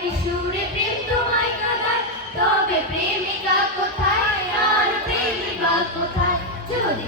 সুরে প্রেম তোমায় কাঁদায় তবে প্রেমিকা কোথায়? আর প্রেমিকা কোথায়? যদি